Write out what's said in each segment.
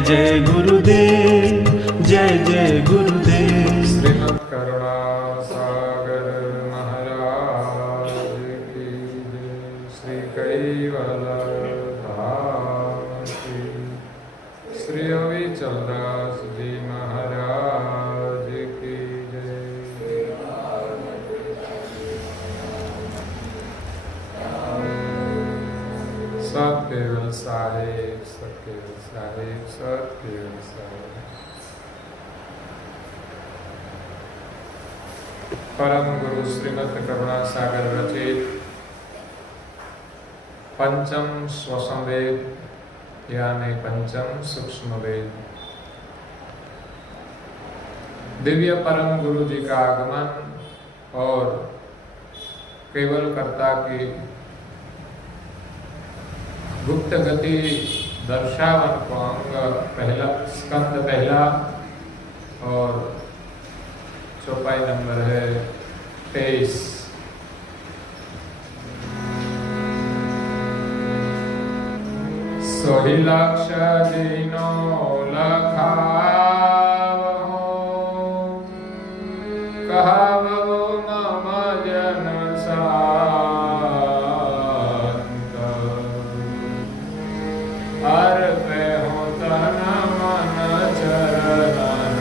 जय गुरुदेव, जय जय गुरुदेव। श्रीमद् करुणा सागर महाराज की जय। श्री कैवल धाम की, श्री अविचलदास जी महाराज की जय। सब केवल साहेब, सब केवल साहेब, सब केवल साहेब। परम गुरु श्रीमद् करुणा सागर रचित पंचम स्वसम वेद यानी पंचम सूक्ष्म वेद, दिव्य परम गुरु जी का आगमन और केवल कर्ता की गुप्त गति दर्शावन को अंग पहला, स्कंद पहला और चौपाई नंबर है 23। सोहि लक्ष्य दिनो लखावहो, कहावो मम जन शांत, अर्पे हो तन मन चरण,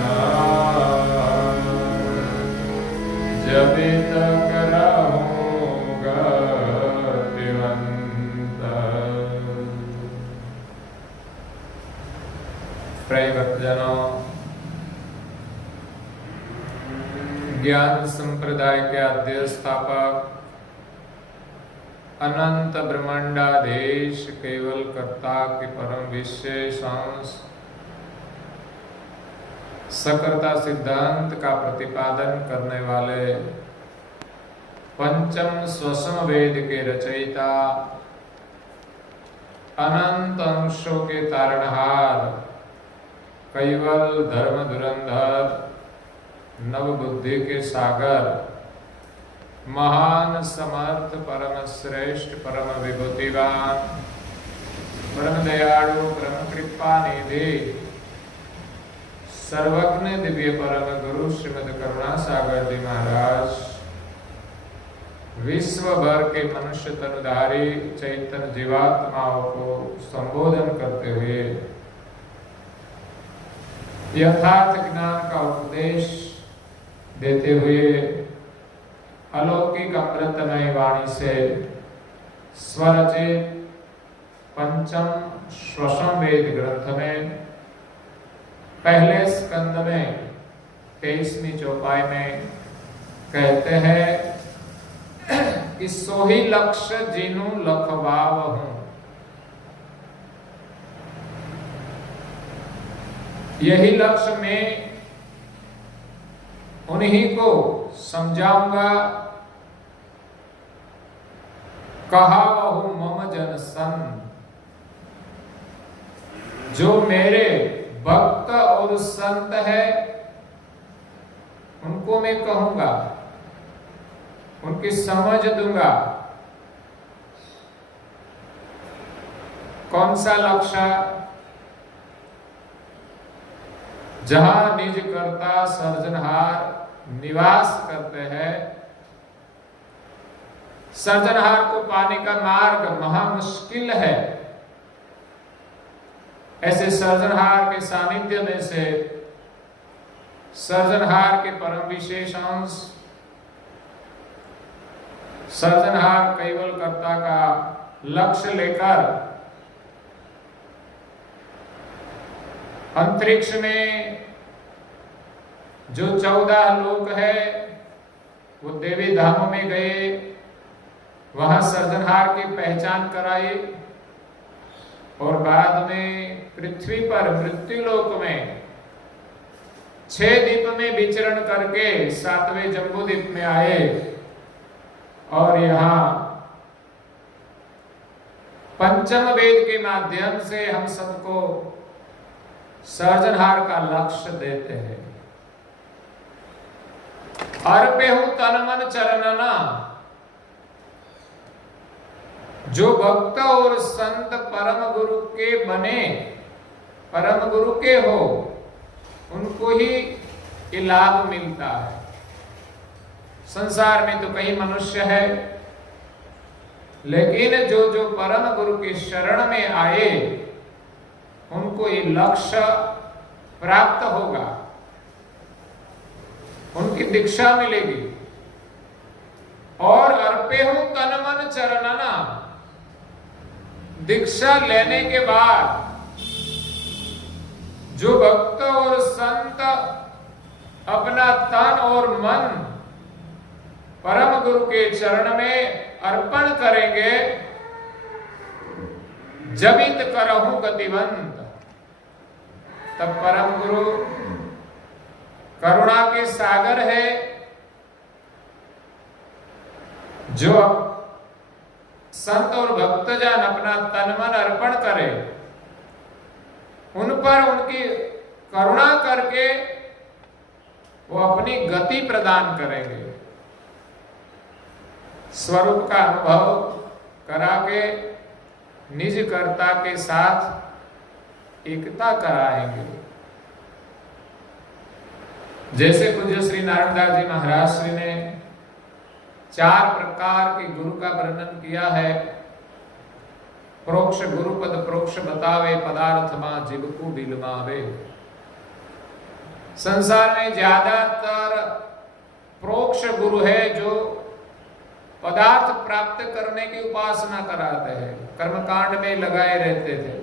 जबि तक रहूँगा गतिवंत। प्रिय भक्तजनों, ज्ञान संप्रदाय के आद्य स्थापक अनंत ब्रह्मांडाधीश केवल कर्ता के परम विशेष अंश सकर्ता सिद्धांत का प्रतिपादन करने वाले पंचम स्वसम वेद के रचयिता, अनंत अंशों के तारणहार, कैवल धर्म धुरंधर, नव बुद्धि के सागर, महान समर्थ परम श्रेष्ठ परम विभूतिवान, परम दयालु परम कृपा निधि, सर्वज्ञ दिव्य परम गुरु श्रीमद् करुणा सागर जी महाराज विश्व भर के मनुष्य तनुधारी चैतन्य जीवात्माओं को संबोधन करते हुए यथार्थ ज्ञान का उपदेश देते हुए अलौकिक अमृतमय वाणी से स्वरचित पंचम स्वसम वेद ग्रंथ में पहले स्कंद में 23वीं चौपाई में कहते हैं कि सोही लक्ष्य जिनु लखवाव हूं, यही लक्ष्य में उन्हीं को समझाऊंगा, कहा वहु मम जन सन, जो मेरे भक्त और संत है उनको मैं कहूंगा, उनकी समझ दूंगा। कौन सा लक्ष्य? जहां निज कर्ता सर्जनहार निवास करते हैं, सर्जनहार को पाने का मार्ग महा मुश्किल है। ऐसे सर्जनहार के सानिध्य में से सर्जनहार के परम विशेष अंश, सर्जनहार केवल कर्ता का लक्ष्य लेकर अंतरिक्ष में जो 14 लोक है वो देवी धामों में गए, वहां सर्जनहार की पहचान कराई और बाद में पृथ्वी पर मृत्युलोक में 6 द्वीप में विचरण करके 7वें जम्बूद्वीप में आए और यहाँ पंचम वेद के माध्यम से हम सबको सर्जनहार का लक्ष्य देते हैं। अर्पेहु तन मन चरणना, जो भक्त और संत परम गुरु के बने परम गुरु के हो, उनको ही ये लाभ मिलता है। संसार में तो कई मनुष्य है, लेकिन जो जो परम गुरु के शरण में आए उनको ये लक्ष्य प्राप्त होगा, उनकी दीक्षा मिलेगी। और अर्पेहु तन मन चरणना, दीक्षा लेने के बाद जो भक्त और संत अपना तन और मन परम गुरु के चरण में अर्पण करेंगे, जबित करहु गतिवंत, तब परम गुरु करुणा के सागर है, जो संत और भक्तजन अपना तन मन अर्पण करे, उन पर उनकी करुणा करके वो अपनी गति प्रदान करेंगे, स्वरूप का अनुभव करा के निज कर्ता के साथ एकता कराएंगे। जैसे पूज्य श्री नारायणदास जी महाराज श्री ने 4 प्रकार के गुरु का वर्णन किया है। प्रोक्ष गुरुपद प्रोक्ष बतावे, पदार्थ मां जीव को बिलमावे। संसार में ज्यादातर प्रोक्ष गुरु है जो पदार्थ प्राप्त करने की उपासना कराते हैं, कर्मकांड में लगाए रहते थे।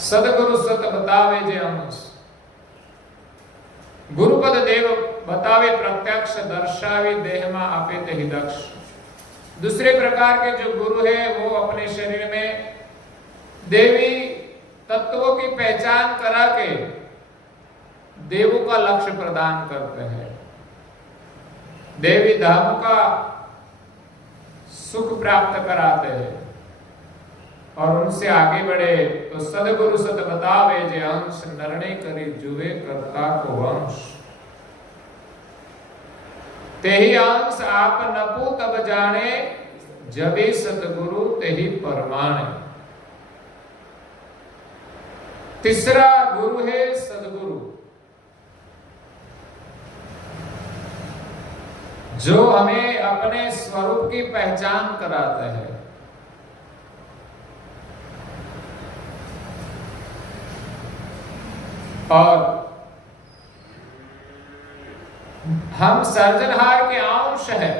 सदगुरु सत बतावे जे अंश, गुरुपद देव बतावे प्रत्यक्ष, दर्शावे देह में आपे ते ही दक्ष। दूसरे प्रकार के जो गुरु है वो अपने शरीर में देवी तत्वों की पहचान करा के देवों का लक्ष्य प्रदान करते हैं, देवी धाम का सुख प्राप्त कराते हैं और उनसे आगे बढ़े तो सदगुरु सत बतावे जे अंश, निर्णय करी जुवे कर्ता को वंश। तेहि अंश आप नपु तब जाने, जबे सतगुरु तेहि परमाणे। तीसरा गुरु है सदगुरु, जो हमें अपने स्वरूप की पहचान कराते हैं। और हम सर्जनहार के अंश है,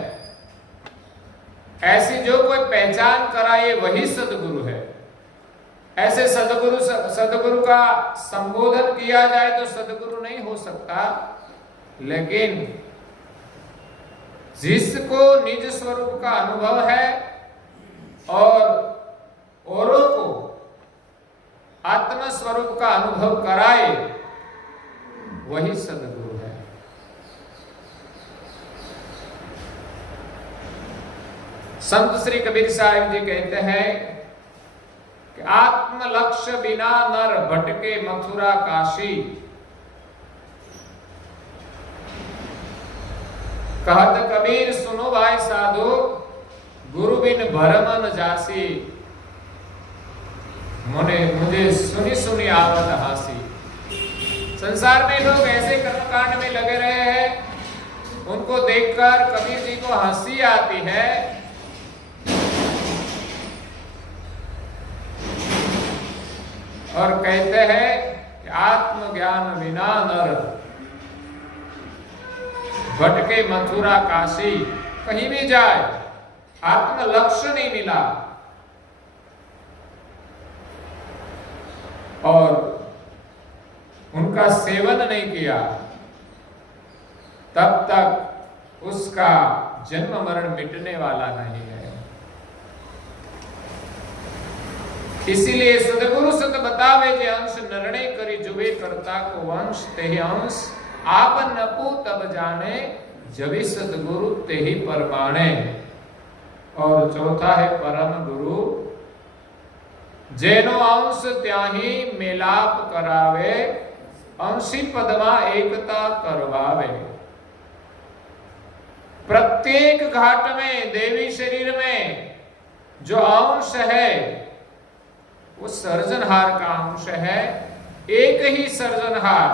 ऐसी जो कोई पहचान कराए वही सदगुरु है। ऐसे सदगुरु का संबोधन किया जाए तो सदगुरु नहीं हो सकता, लेकिन जिसको निज स्वरूप का अनुभव है और औरों को आत्म स्वरूप का अनुभव कराए वही सदगुरु है। संत श्री कबीर साहिब जी कहते हैं कि आत्म लक्ष्य बिना नर भटके मथुरा काशी। कहत कबीर सुनो भाई साधु, गुरु बिन भरमन जासी। मुझे सुनी सुनी आवत हासी। संसार में लोग ऐसे कर्मकांड में लगे रहे हैं, उनको देखकर कबीर जी को हंसी आती है। और कहते हैं कि आत्मज्ञान बिना नर भटके मथुरा काशी। कहीं भी जाए आत्म लक्ष्य नहीं मिला और उनका सेवन नहीं किया, तब तक उसका जन्म मरण मिटने वाला नहीं है। इसीलिए सदगुरु सत बतावे जे अंश, निर्णय करी जुबे कर्ता को वंश। तेहि अंश आप नपु तब जाने, जबि सतगुरु तेहि परमाणे। और चौथा है परम गुरु, जेनो अंश त्याही मेलाप करावे, अंशी पदमा एकता करवावे। प्रत्येक घाट में देवी शरीर में जो अंश है वो सर्जनहार का अंश है। एक ही सर्जनहार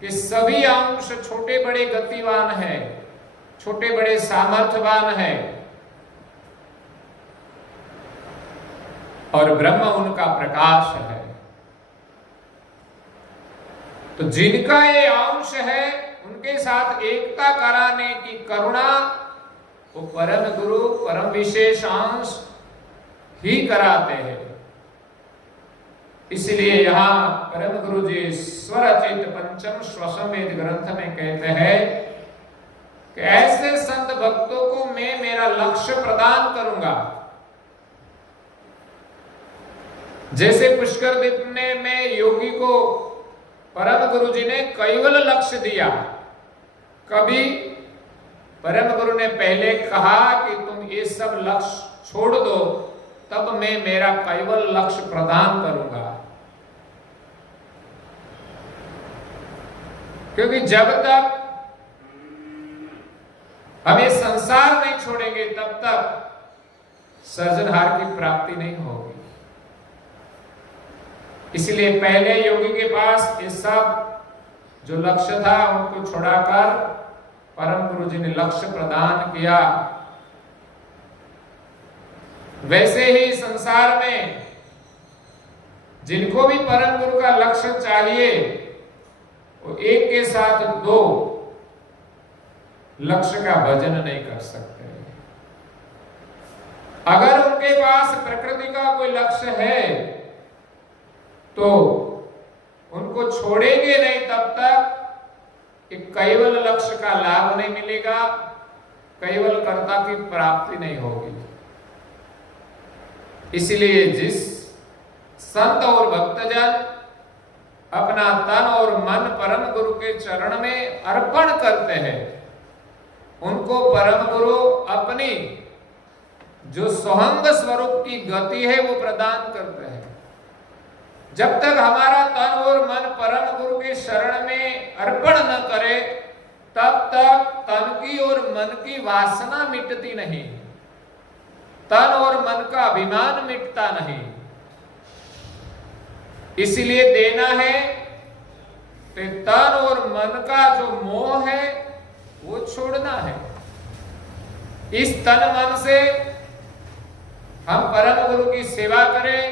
कि सभी अंश छोटे बड़े गतिवान है, छोटे बड़े सामर्थ्यवान है, और ब्रह्म उनका प्रकाश है। तो जिनका ये अंश है उनके साथ एकता कराने की करुणा वो परम गुरु परम विशेष अंश ही कराते हैं। इसलिए यहां परम गुरु जी स्वरचित पंचम स्वसंवेद ग्रंथ में कहते हैं कि ऐसे संत भक्तों को मैं मेरा लक्ष्य प्रदान करूंगा। जैसे पुष्कर द्वीप में योगी को परम गुरु जी ने कैवल लक्ष्य दिया। कभी परम गुरु ने पहले कहा कि तुम ये सब लक्ष्य छोड़ दो, तब मैं मेरा कैवल लक्ष्य प्रदान करूंगा। क्योंकि जब तक हम ये संसार नहीं छोड़ेंगे तब तक सर्जनहार की प्राप्ति नहीं होगी। इसलिए पहले योगी के पास ये सब जो लक्ष्य था उनको छुड़ाकर परम गुरु जी ने लक्ष्य प्रदान किया। वैसे ही संसार में जिनको भी परम गुरु का लक्ष्य चाहिए वो एक के साथ दो लक्ष्य का भजन नहीं कर सकते। अगर उनके पास प्रकृति का कोई लक्ष्य है तो उनको छोड़ेंगे नहीं तब तक कि कैवल लक्ष्य का लाभ नहीं मिलेगा, कैवल कर्ता की प्राप्ति नहीं होगी। इसलिए जिस संत और भक्तजन अपना तन और मन परम गुरु के चरण में अर्पण करते हैं, उनको परम गुरु अपनी जो स्वहंग स्वरूप की गति है वो प्रदान करते हैं। जब तक हमारा तन और मन परम गुरु के शरण में अर्पण न करे तब तक तन की और मन की वासना मिटती नहीं, तन और मन का अभिमान मिटता नहीं। इसलिए देना है तो तन और मन का जो मोह है वो छोड़ना है। इस तन मन से हम परम गुरु की सेवा करें,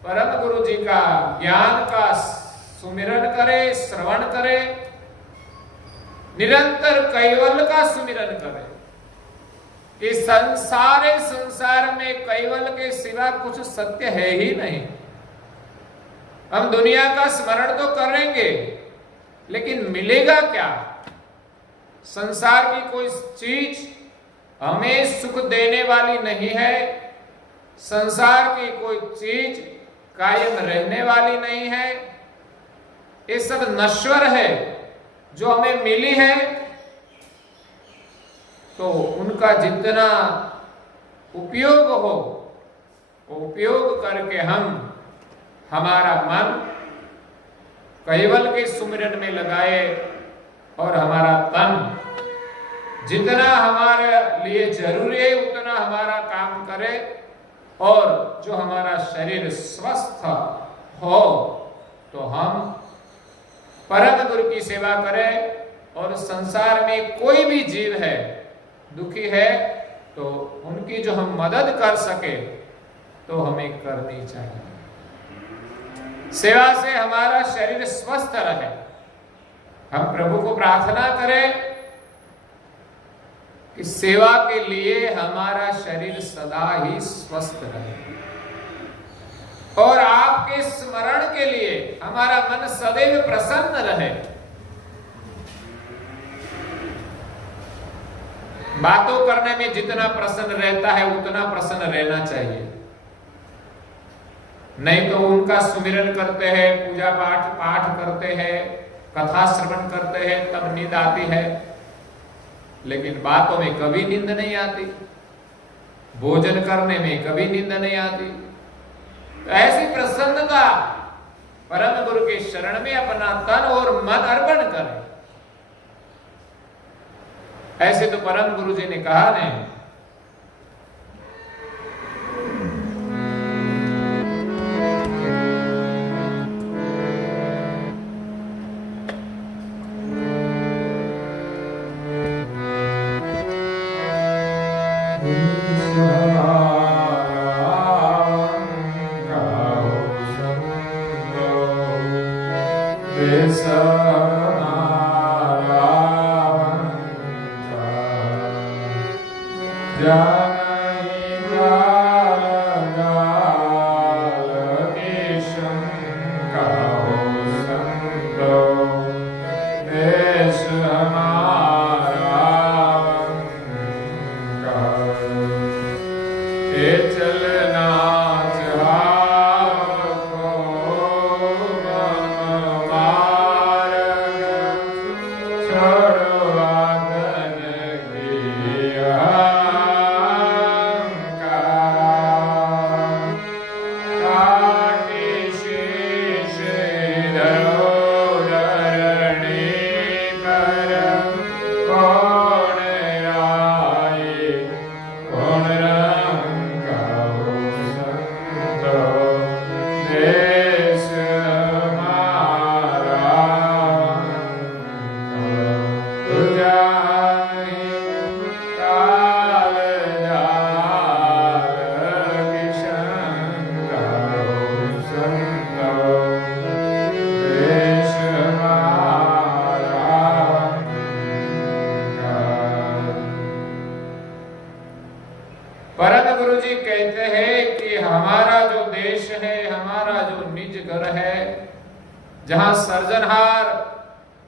परम गुरु जी का ज्ञान का सुमिरन करें, श्रवण करें, निरंतर कैवल का सुमिरन करें। इस संसार में कैवल के सिवा कुछ सत्य है ही नहीं। हम दुनिया का स्मरण तो करेंगे लेकिन मिलेगा क्या? संसार की कोई चीज हमें सुख देने वाली नहीं है, संसार की कोई चीज कायम रहने वाली नहीं है। ये सब नश्वर है। जो हमें मिली है तो उनका जितना उपयोग हो वो उपयोग करके हम हमारा मन कैवल के सुमिरन में लगाए और हमारा तन जितना हमारे लिए जरूरी है उतना हमारा काम करे, और जो हमारा शरीर स्वस्थ हो तो हम परम गुरु की सेवा करें। और संसार में कोई भी जीव है दुखी है तो उनकी जो हम मदद कर सके तो हमें करनी चाहिए। सेवा से हमारा शरीर स्वस्थ रहे। हम प्रभु को प्रार्थना करें कि सेवा के लिए हमारा शरीर सदा ही स्वस्थ रहे और आपके स्मरण के लिए हमारा मन सदैव प्रसन्न रहे। बातों करने में जितना प्रसन्न रहता है उतना प्रसन्न रहना चाहिए। नहीं तो उनका सुमिरन करते हैं, पूजा पाठ करते हैं, कथा श्रवण करते हैं, तब नींद आती है, लेकिन बातों में कभी नींद नहीं आती, भोजन करने में कभी नींद नहीं आती। तो ऐसी प्रसन्नता परम गुरु के शरण में अपना तन और मन अर्पण करें। ऐसे तो परम गुरु जी ने कहा ने जानहि काल किशन कहो संतो देश हमारा ए चलना परम गुरु जी कहते हैं कि हमारा जो देश है, हमारा जो निज घर है, जहां सर्जनहार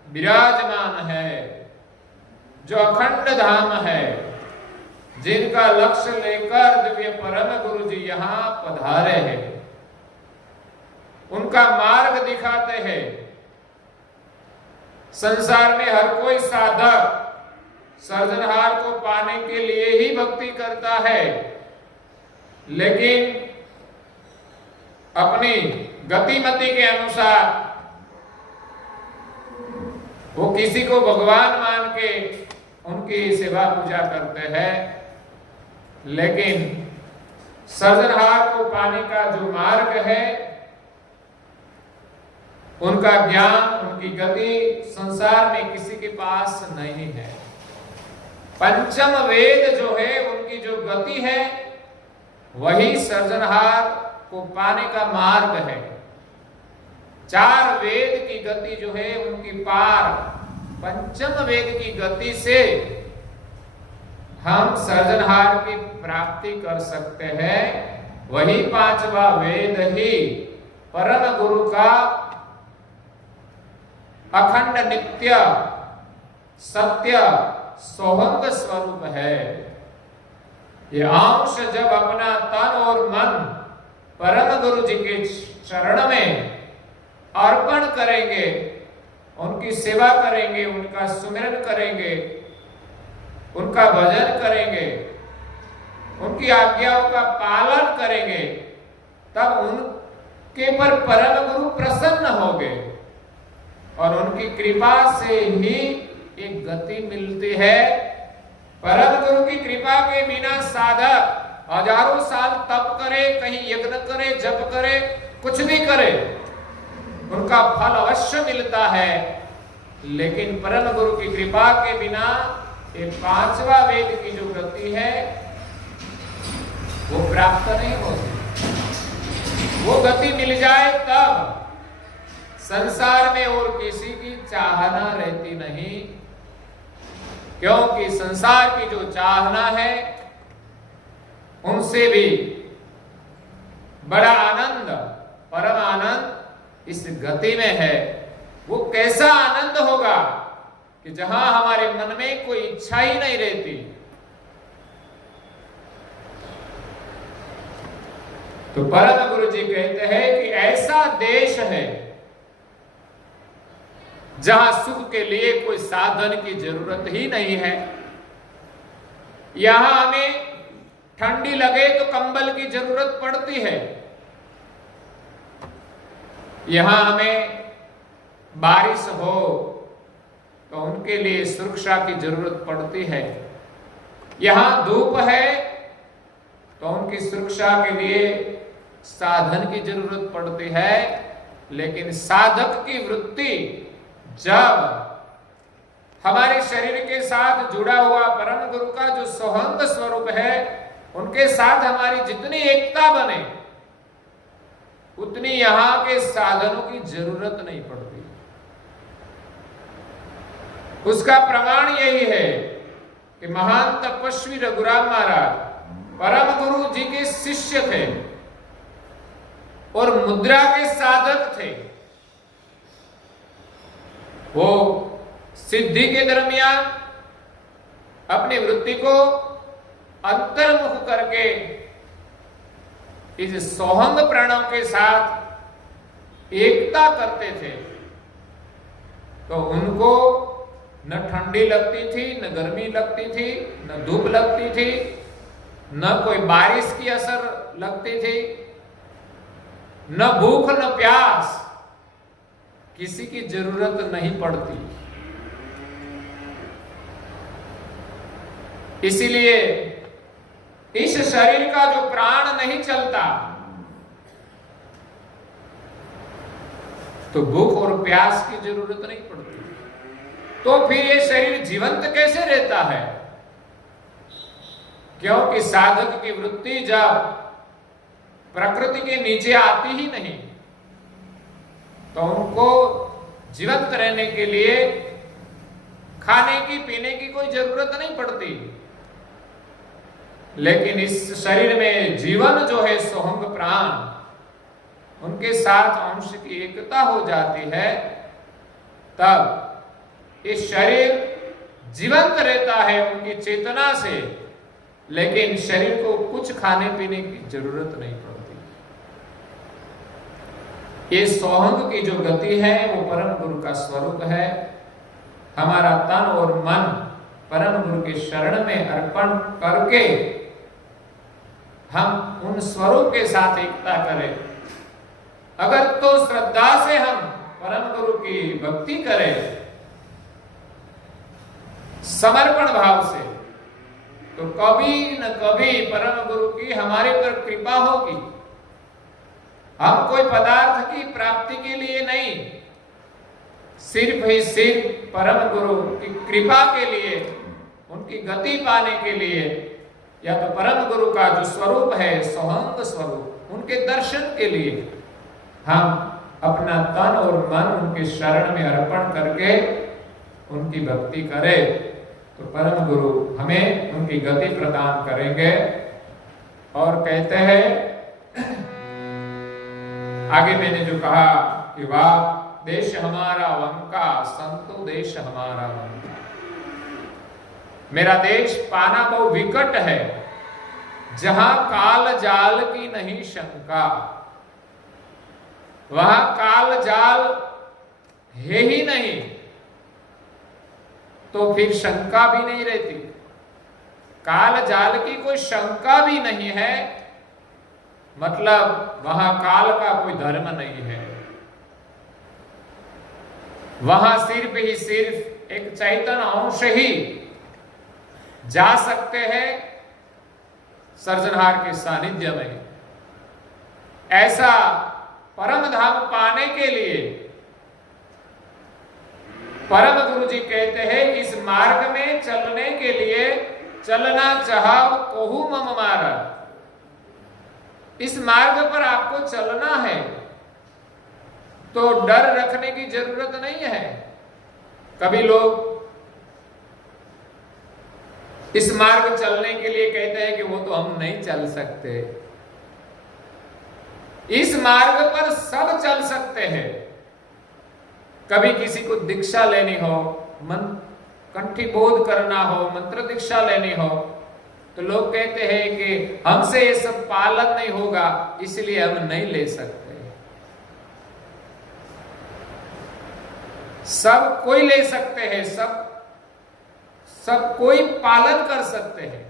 विराजमान है, जो अखंड धाम है, जिनका लक्ष्य लेकर दिव्य परम गुरु जी यहाँ पधारे हैं, उनका मार्ग दिखाते हैं। संसार में हर कोई साधक सर्जनहार को पाने के लिए ही भक्ति करता है, लेकिन अपनी गतिमति के अनुसार वो किसी को भगवान मान के उनकी सेवा पूजा करते हैं, लेकिन सर्जनहार को पाने का जो मार्ग है, उनका ज्ञान, उनकी गति संसार में किसी के पास नहीं है। पंचम वेद जो है, उनकी जो गति है, वही सर्जनहार को पाने का मार्ग है। चार वेद की गति जो है, उनकी पार पंचम वेद की गति से हम सर्जनहार की प्राप्ति कर सकते हैं। वही पांचवा वेद ही परम गुरु का अखंड नित्य सत्य सोहंग स्वरूप है। ये अंश जब अपना तन और मन परम गुरु जी के चरण में अर्पण करेंगे, उनकी सेवा करेंगे, उनका सुमिरन करेंगे, उनका भजन करेंगे, उनकी आज्ञाओं का पालन करेंगे, तब उनके पर परम गुरु प्रसन्न होंगे और उनकी कृपा से ही एक गति मिलती है। परम गुरु की कृपा के बिना साधक हजारों साल तप करे, कहीं यज्ञ करे, जप करे, कुछ भी करे, उनका फल अवश्य मिलता है, लेकिन परम गुरु की कृपा के बिना ये पांचवा वेद की जो गति है वो प्राप्त नहीं होती। वो गति मिल जाए तब संसार में और किसी की चाहना रहती नहीं, क्योंकि संसार की जो चाहना है उनसे भी बड़ा आनंद, परम आनंद इस गति में है। वो कैसा आनंद होगा कि जहां हमारे मन में कोई इच्छा ही नहीं रहती। तो परम गुरु जी कहते हैं कि ऐसा देश है जहां सुख के लिए कोई साधन की जरूरत ही नहीं है। यहां हमें ठंडी लगे तो कंबल की जरूरत पड़ती है, यहां हमें बारिश हो तो उनके लिए सुरक्षा की जरूरत पड़ती है, यहां धूप है तो उनकी सुरक्षा के लिए साधन की जरूरत पड़ती है। लेकिन साधक की वृत्ति जब हमारे शरीर के साथ जुड़ा हुआ परम गुरु का जो सोहंग स्वरूप है, उनके साथ हमारी जितनी एकता बने, उतनी यहां के साधनों की जरूरत नहीं पड़ती। उसका प्रमाण यही है कि महान तपस्वी रघुराम महाराज परम गुरु जी के शिष्य थे और मुद्रा के साधक थे। वो सिद्धि के दरमियान अपनी वृत्ति को अंतर्मुख करके इस सोहंग प्राणों के साथ एकता करते थे। तो उनको न ठंडी लगती थी, न गर्मी लगती थी, न धूप लगती थी, न कोई बारिश की असर लगती थी, न भूख न प्यास, किसी की जरूरत नहीं पड़ती। इसीलिए इस शरीर का जो प्राण नहीं चलता तो भूख और प्यास की जरूरत नहीं पड़ती। तो फिर ये शरीर जीवंत कैसे रहता है? क्योंकि साधक की वृत्ति जब प्रकृति के नीचे आती ही नहीं तो उनको जीवंत रहने के लिए खाने की पीने की कोई जरूरत नहीं पड़ती। लेकिन इस शरीर में जीवन जो है सोहंग प्राण, उनके साथ अंश की एकता हो जाती है, तब इस शरीर जीवंत रहता है उनकी चेतना से, लेकिन शरीर को कुछ खाने पीने की जरूरत नहीं पड़ती। ये सोहंग की जो गति है वो परम गुरु का स्वरूप है। हमारा तन और मन परम गुरु के शरण में अर्पण करके हम उन स्वरूप के साथ एकता करें। अगर तो श्रद्धा से हम परम गुरु की भक्ति करें, समर्पण भाव से, तो कभी न कभी परम गुरु की हमारे पर कृपा होगी। हम कोई पदार्थ की प्राप्ति के लिए नहीं, सिर्फ ही सिर्फ परम गुरु की कृपा के लिए, उनकी गति पाने के लिए, या तो परम गुरु का जो स्वरूप है सोहंग स्वरूप, उनके दर्शन के लिए हम अपना तन और मन उनके शरण में अर्पण करके उनकी भक्ति करें, तो परम गुरु हमें उनकी गति प्रदान करेंगे। और कहते हैं, आगे मैंने जो कहा कि वाह देश हमारा वंका, संतो देश हमारा वंका। मेरा देश पाना बहु विकट है, जहां काल जाल की नहीं शंका। वहां काल जाल है ही नहीं तो फिर शंका भी नहीं रहती। काल जाल की कोई शंका भी नहीं है, मतलब वहां काल का कोई धर्म नहीं है। वहां सिर्फ ही सिर्फ एक चैतन्य अंश ही जा सकते हैं सर्जनहार के सानिध्य में। ऐसा परम धाम पाने के लिए परम गुरु जी कहते हैं, इस मार्ग में चलने के लिए चलना चाहो कोहू मम मारा। इस मार्ग पर आपको चलना है तो डर रखने की जरूरत नहीं है। कभी लोग इस मार्ग चलने के लिए कहते हैं कि वो तो हम नहीं चल सकते। इस मार्ग पर सब चल सकते हैं। कभी किसी को दीक्षा लेनी हो, कंठी बोध करना हो, मंत्र दीक्षा लेनी हो, तो लोग कहते हैं कि हमसे ये सब पालन नहीं होगा, इसलिए हम नहीं ले सकते। सब कोई ले सकते हैं, सब कोई पालन कर सकते हैं।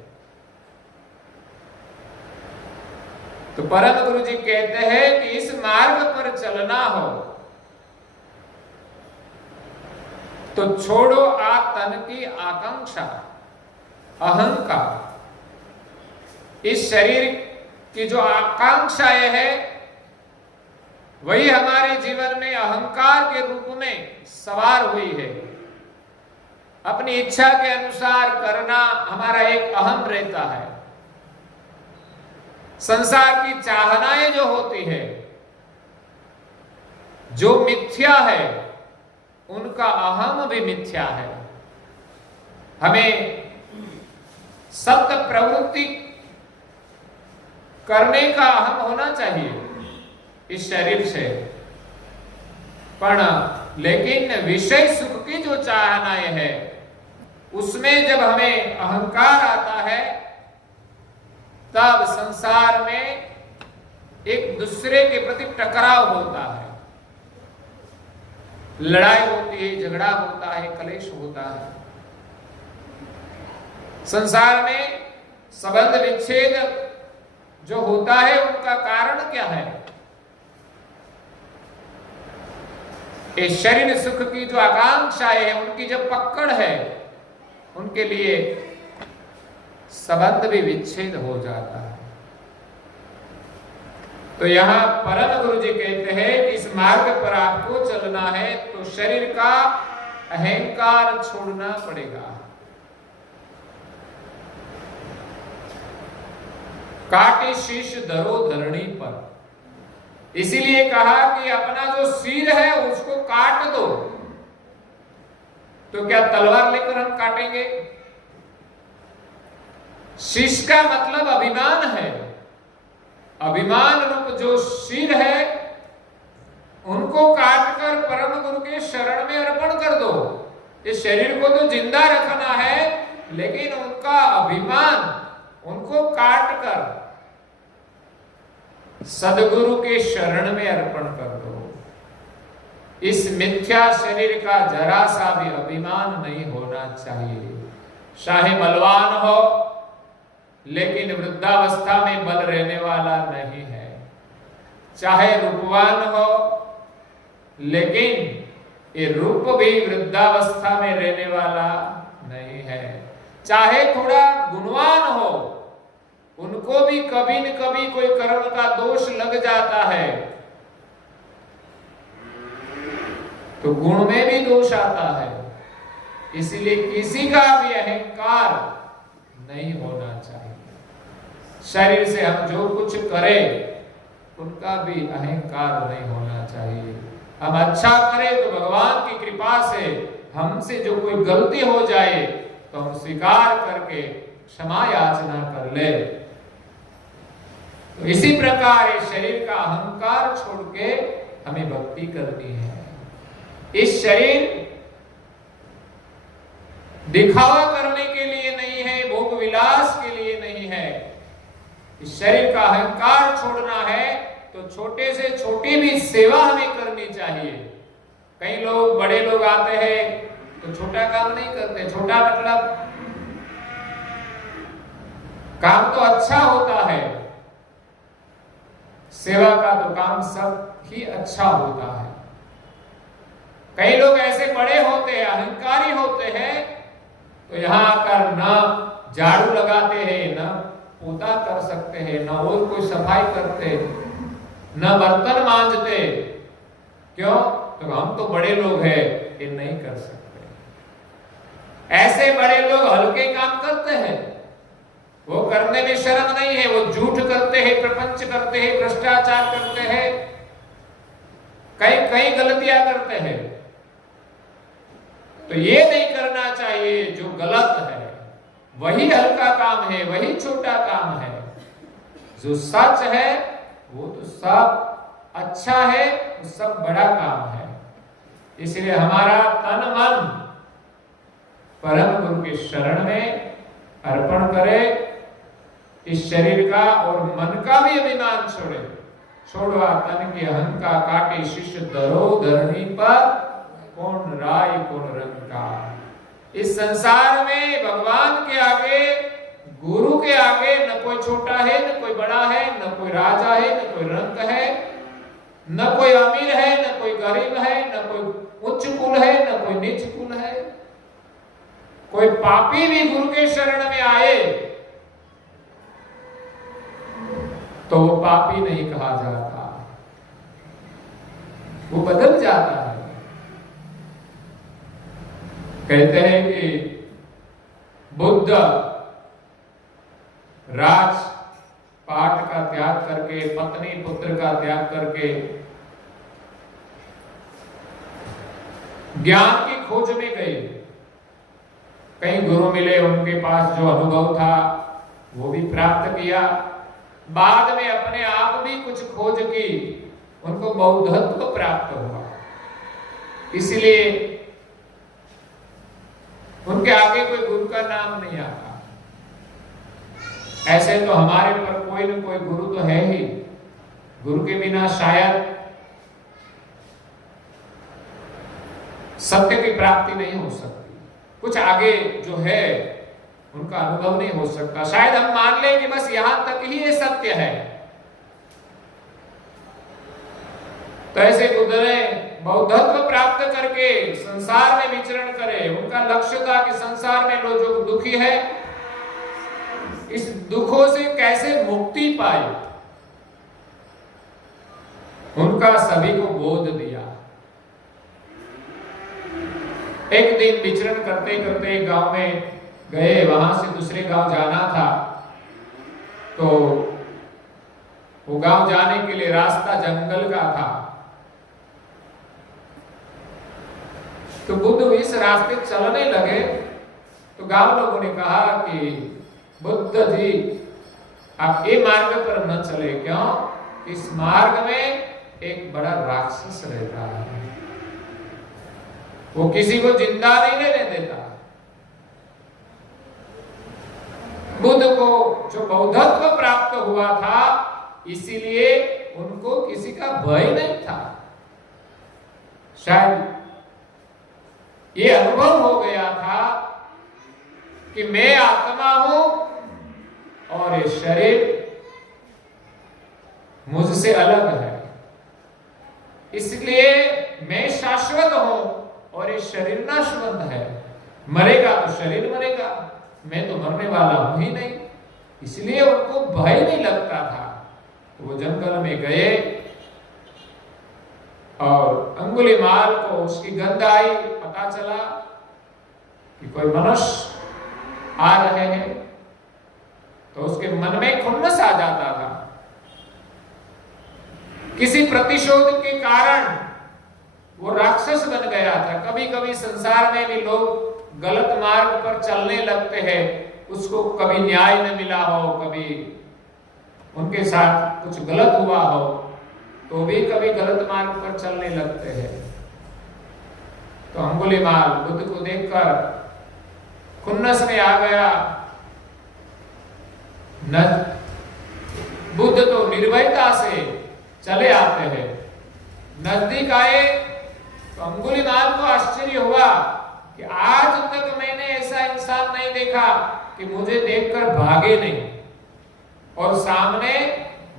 तो परम गुरु जी कहते हैं कि इस मार्ग पर चलना हो तो छोड़ो तन की आकांक्षा, अहंकार। इस शरीर की जो आकांक्षाएं है वही हमारे जीवन में अहंकार के रूप में सवार हुई है। अपनी इच्छा के अनुसार करना हमारा एक अहम रहता है। संसार की चाहनाएं जो होती है, जो मिथ्या है, उनका अहम भी मिथ्या है। हमें सत्य प्रवृत्ति करने का अहम होना चाहिए इस शरीर से, पर लेकिन विषय सुख की जो चाहनाएं है उसमें जब हमें अहंकार आता है तब संसार में एक दूसरे के प्रति टकराव होता है, लड़ाई होती है, झगड़ा होता है, कलेश होता है। संसार में संबंध विच्छेद जो होता है उनका कारण क्या है? इस शरीर सुख की जो आकांक्षाएं है उनकी जब पकड़ है उनके लिए संबंध भी विच्छेद हो जाता है। तो यहां परम गुरु जी कहते हैं कि इस मार्ग पर आपको चलना है तो शरीर का अहंकार छोड़ना पड़ेगा। काटे शीश धरो धरणी पर, इसीलिए कहा कि अपना जो सिर है उसको काट दो। तो क्या तलवार लेकर हम काटेंगे? शीश का मतलब अभिमान है। अभिमान रूप जो सिर है उनको काटकर परम गुरु के शरण में अर्पण कर दो। इस शरीर को तो जिंदा रखना है, लेकिन उनका अभिमान उनको काटकर सदगुरु के शरण में अर्पण कर दो। इस मिथ्या शरीर का जरा सा भी अभिमान नहीं होना चाहिए। चाहे बलवान हो लेकिन वृद्धावस्था में बल रहने वाला नहीं है, चाहे रूपवान हो लेकिन ये रूप भी वृद्धावस्था में रहने वाला नहीं है, चाहे थोड़ा गुणवान हो उनको भी कभी न कभी कोई कर्म का दोष लग जाता है, तो गुण में भी दोष आता है। इसलिए किसी का भी अहंकार नहीं होना चाहिए। शरीर से हम जो कुछ करें उनका भी अहंकार नहीं होना चाहिए। हम अच्छा करें तो भगवान की कृपा से हमसे जो कोई गलती हो जाए तो हम स्वीकार करके क्षमा याचना कर ले। तो इसी प्रकार इस शरीर का अहंकार छोड़ के हमें भक्ति करनी है। इस शरीर दिखावा करने के लिए नहीं है, भोग विलास के लिए नहीं है। इस शरीर का अहंकार छोड़ना है तो छोटे से छोटी भी सेवा हमें करनी चाहिए। कई लोग बड़े लोग आते हैं तो छोटा काम नहीं करते। छोटा मतलब काम तो अच्छा होता है, सेवा का तो काम सब ही अच्छा होता है। कई लोग ऐसे बड़े होते हैं, अहंकारी होते हैं, तो यहाँ आकर न झाड़ू लगाते हैं, न पोता कर सकते हैं, न और कोई सफाई करते, न बर्तन मांजते। क्यों? तो हम तो बड़े लोग हैं, ये नहीं कर सकते। ऐसे बड़े लोग हल्के काम करते हैं, वो करने में शर्म नहीं है, वो झूठ करते हैं, प्रपंच करते हैं, भ्रष्टाचार करते हैं, कई कई गलतियां करते हैं। तो ये नहीं करना चाहिए। जो गलत है वही हल्का काम है, वही छोटा काम है। जो सच है वो तो सब अच्छा है, वो सब बड़ा काम है। इसलिए हमारा तन मन परम गुरु के शरण में अर्पण करे। इस शरीर का और मन का भी अभिमान छोड़े। छोड़वा तन के अहंकार काटे शिष्य धरो धरणी पर, कौन राय कौन रंग का। इस संसार में भगवान के आगे, गुरु के आगे न कोई छोटा है, न कोई बड़ा है, न कोई राजा है, न कोई रंग है, न कोई अमीर है, न कोई गरीब है, न कोई उच्च कुल है, न कोई नीच कुल है। कोई पापी भी गुरु के शरण में आए तो वो पापी नहीं कहा जाता, वो बदल जाता है। कहते हैं कि बुद्ध राज पाठ का त्याग करके, पत्नी पुत्र का त्याग करके ज्ञान की खोज में गए। कई गुरु मिले, उनके पास जो अनुभव था वो भी प्राप्त किया। बाद में अपने आप भी कुछ खोज की, उनको बौद्धत्व प्राप्त हुआ। इसलिए उनके आगे कोई गुरु का नाम नहीं आता। ऐसे तो हमारे पर कोई न कोई गुरु तो है ही। गुरु के बिना शायद सत्य की प्राप्ति नहीं हो सकती। कुछ आगे जो है उनका अनुभव नहीं हो सकता। शायद हम मान लें कि बस यहां तक ही ये सत्य है। तो ऐसे बुद्ध ने बौद्धत्व प्राप्त करके संसार में विचरण करे। उनका लक्ष्य था कि संसार में लोग जो दुखी है, इस दुखों से कैसे मुक्ति पाए, उनका सभी को बोध दिया। एक दिन विचरण करते करते एक गांव में गए, वहां से दूसरे गांव जाना था। तो वो गांव जाने के लिए रास्ता जंगल का था। तो बुद्ध इस रास्ते चलने लगे तो गांव लोगों ने कहा कि बुद्ध जी आप ये मार्ग पर न चले। क्यों? इस मार्ग में एक बड़ा राक्षस रहता है, वो किसी को जिंदा नहीं रहने देता। बुद्ध को जो बौद्धत्व प्राप्त हुआ था, इसीलिए उनको किसी का भय नहीं था। शायद ये अनुभव हो गया था कि मैं आत्मा हूं और ये शरीर मुझसे अलग है, इसलिए मैं शाश्वत हूं और ये शरीर नाशवंत है। मरेगा तो शरीर मरेगा, मैं तो मरने वाला हूं ही नहीं। इसलिए उनको भय नहीं लगता था। तो वो जंगल में गए और अंगुलीमाल को उसकी गंध आई, पता चला कि कोई मनुष्य आ रहे हैं। तो उसके मन में खुन्नस आ जाता था। किसी प्रतिशोध के कारण वो राक्षस बन गया था। कभी कभी संसार में भी लोग गलत मार्ग पर चलने लगते हैं, उसको कभी न्याय न मिला हो, कभी उनके साथ कुछ गलत हुआ हो, तो भी कभी गलत मार्ग पर चलने लगते हैं। तो अंगुलीमाल बुद्ध को देखकर खुन्नस में आ गया। बुद्ध तो निर्भयता से चले आते हैं। नजदीक आए तो अंगुलीमाल को आश्चर्य हुआ कि आज तक मैंने ऐसा इंसान नहीं देखा कि मुझे देखकर भागे नहीं, और सामने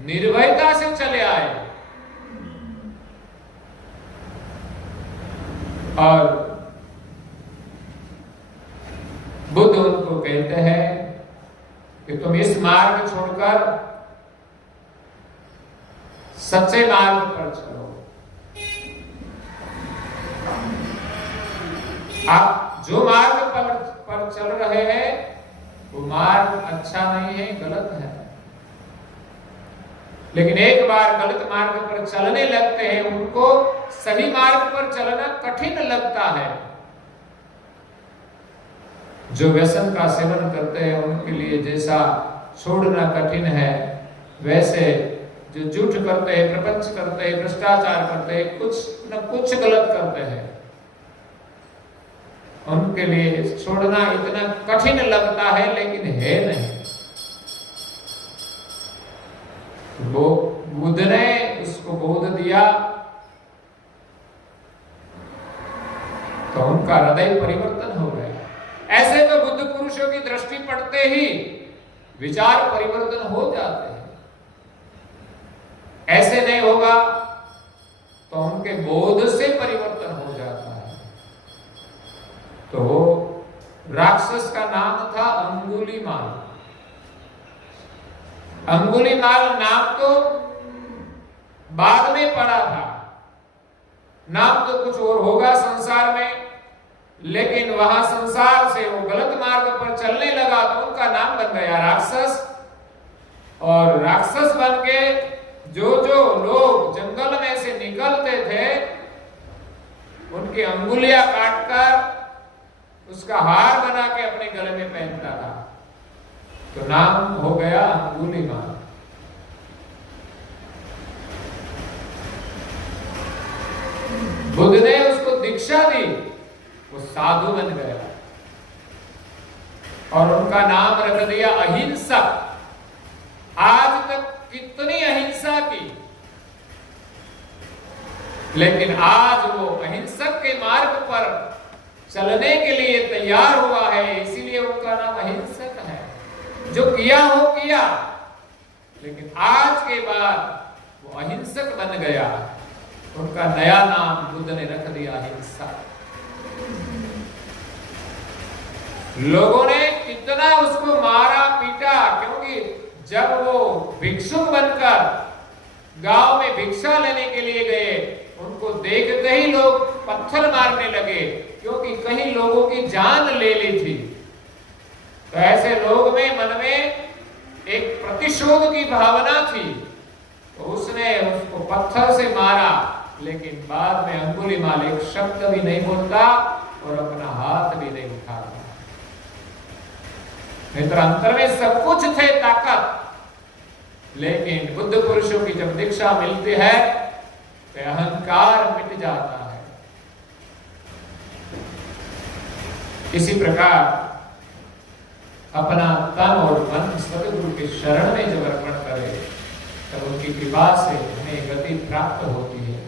निर्भयता से चले आए। और बुद्ध उनको कहते हैं कि तुम इस मार्ग छोड़कर सच्चे मार्ग पर चलो। आप जो मार्ग पर चल रहे हैं वो मार्ग अच्छा नहीं है, गलत है। लेकिन एक बार गलत मार्ग पर चलने लगते हैं, उनको सही मार्ग पर चलना कठिन लगता है। जो व्यसन का सेवन करते हैं उनके लिए जैसा छोड़ना कठिन है, वैसे जो झूठ करते हैं, प्रपंच करते हैं, भ्रष्टाचार करते हैं, कुछ न कुछ गलत करते हैं, उनके लिए छोड़ना इतना कठिन लगता है, लेकिन है नहीं। वो बुद्ध ने उसको बोध दिया तो उनका हृदय परिवर्तन हो गया। ऐसे तो बुद्ध पुरुषों की दृष्टि पड़ते ही विचार परिवर्तन हो जाते हैं। ऐसे नहीं होगा तो उनके बोध से परिवर्तन हो जाता है। तो राक्षस का नाम था अंगुलीमाल। अंगुलीमाल नाम तो बाद में पड़ा था, नाम तो कुछ और होगा संसार में, लेकिन वहां संसार से वो गलत मार्ग पर चलने लगा तो उनका नाम बन गया राक्षस। और राक्षस बन के जो जो लोग जंगल में से निकलते थे उनकी अंगुलियां काटकर उसका हार बना के अपने गले में पहनता था, तो नाम हो गया अंगुलीमाल। बुद्ध ने उसको दीक्षा दी, वो साधु बन गया और उनका नाम रख दिया अहिंसक। आज तक कितनी अहिंसा की, लेकिन आज वो अहिंसक के मार्ग पर चलने के लिए तैयार हुआ है, इसीलिए उनका नाम अहिंसक है। जो किया हो किया, लेकिन आज के बाद वो अहिंसक बन गया। उनका नया नाम बुद्ध ने रख दिया अहिंसा। लोगों ने कितना उसको मारा पीटा, क्योंकि जब वो भिक्षुक बनकर गांव में भिक्षा लेने के लिए गए, उनको देखते ही लोग पत्थर मारने लगे, क्योंकि कहीं लोगों की जान ले ली थी। तो ऐसे लोग में मन में एक प्रतिशोध की भावना थी, तो उसने उसको पत्थर से मारा। लेकिन बाद में अंगुलीमाल एक शब्द भी नहीं बोलता और अपना हाथ भी नहीं उठाता। मित्र, अंतर में सब कुछ थे ताकत, लेकिन बुद्ध पुरुषों की जब दीक्षा मिलती है तो अहंकार मिट जाता है। इसी प्रकार अपना तन और मन सदगुरु के शरण में जब अर्पण करे, तब उनकी कृपा से हमें गति प्राप्त होती है।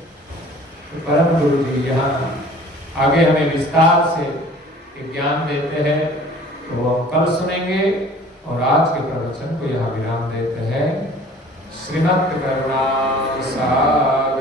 तो परम गुरु जी यहाँ आगे हमें विस्तार से ज्ञान देते हैं, तो वो हम कल सुनेंगे। और आज के प्रवचन को यहाँ विराम देते हैं। श्रीमद् करुणा सागर